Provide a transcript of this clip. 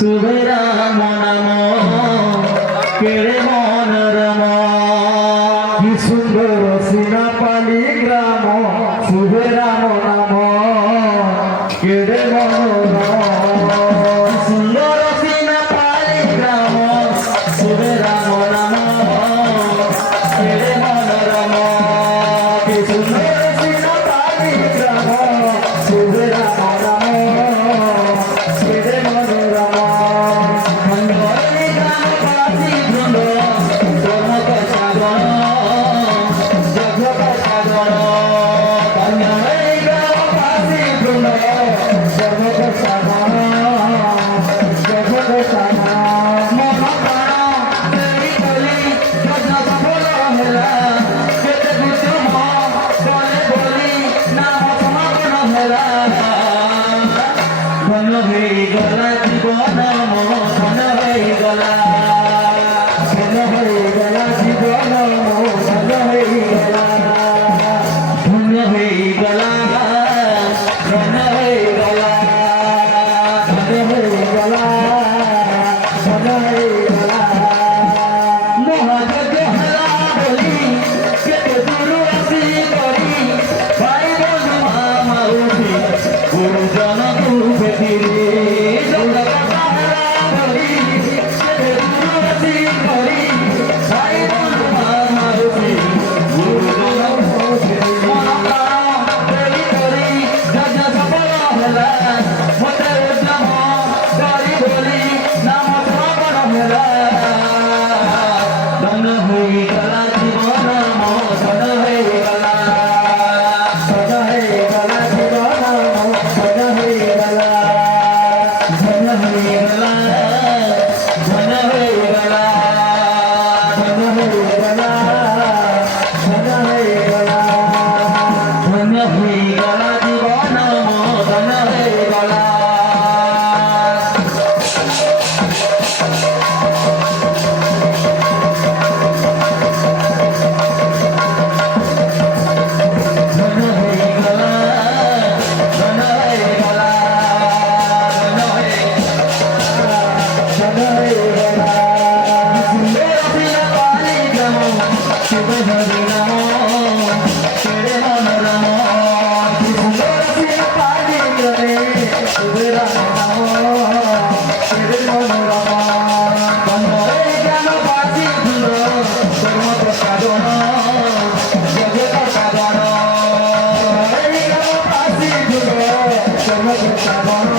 শুভে রাম নাম কেড়ে মন রাম কি সুন্দর সিনাপালি গ্রাম শুভে রাম নাম কেড়ে মনোরম সুন্দর সিনাপালি গ্রাম শুভে রাম নাম কেড়ে মন রাম কি সুন্দর সিনাপালি গ্রাম শুভে রাম নাম কেড়ে মনোরম মঙ্গলে গ্রামবাসী বৃন্দ ধর্ম কথা গণ জগৎ কথা গণ মঙ্গলে গ্রামবাসী বৃন্দ জগৎ সাধন জগৎ সাধন মন প্রাণ দেই কলি যজ্ঞ সফল ହେଲା କେତେ କୁସୁମ କଲେ ବୋଲି ନାମ ସମାପନ ହେଲା ଧନ୍ୟ ହେଇଗଲା ଜୀବନ ମୋ ଧନ୍ୟ ହେଇଗଲା ଧନ ହୋଇଗଲା ଜୀବନ ମୋ ଧନ ହୋଇଗଲା ଧନ୍ୟ ହେଇଗଲା ଧନ୍ୟ ହେଇଗଲା ଧନ ହୋଇଗଲା ଧନ ହୋଇଗଲା ମହାଯଜ୍ଞ ହେଲା ବୋଲି କେତେ ଦୂର ଆସି କରି ଭାଇ ବନ୍ଧୁ ମା ମାଉସୀ ଗୁରୁଜନକୁ ଭେଟିରେ ଦଣ୍ଡକଥା ହେଲା ବୋଲି କେତେ ଦୂର ଆସି କରି ଭାଇ ବନ୍ଧୁ ମା ମାଉସୀ ଗୁରୁଜନକୁ ଭେଟିରେ ମନ ପ୍ରାଣ ଦେଇ କରି ଯଜ୍ଞ ସଫଳ ହେଲା ମୋତେ ଉଦ୍ୟମ କରି ବୋଲି ନାମ ସମାପନ ହେଲା ଧନ୍ୟ ହୋଇଗଲା ଜୀବନ ମୋ ଧନ୍ୟ ହୋଇଗଲା ଧନ ହୋଇଗଲା ଜୀବନ ମୋ ଧନ ହୋଇଗଲା ଧନ୍ୟ ହୋଇଗଲା ଧନ୍ୟ ହୋଇଗଲା ଧନ ହୋଇଗଲା ଧନ ହୋଇଗଲା ଧନ୍ୟ ହୋଇଗଲା ଜୀବନ ମୋ ଧନ୍ୟ ହୋଇଗଲା ଧନ୍ୟ ହୋଇଗଲା ଧନ୍ୟ ହୋଇଗଲା ଧନ୍ୟ ହୋଇଗଲା ଧନ ହୋଇଗଲା ସୁନ୍ଦର ସିନାପାଲି ଗ୍ରାମ ଶିବ ହରି ନାମ କେଡ଼େ ମନୋରମ ସୁନ୍ଦର ସିନାପାଲି ଗ୍ରାମେ শুভে রাম নাম কেড়ে মনোরম বন্ধরে গ্রামবাসী বৃন্দ ধর্ম প্রসাদন জগৎ সাধন এই গ্রামবাসী যুগ জগৎ সাধন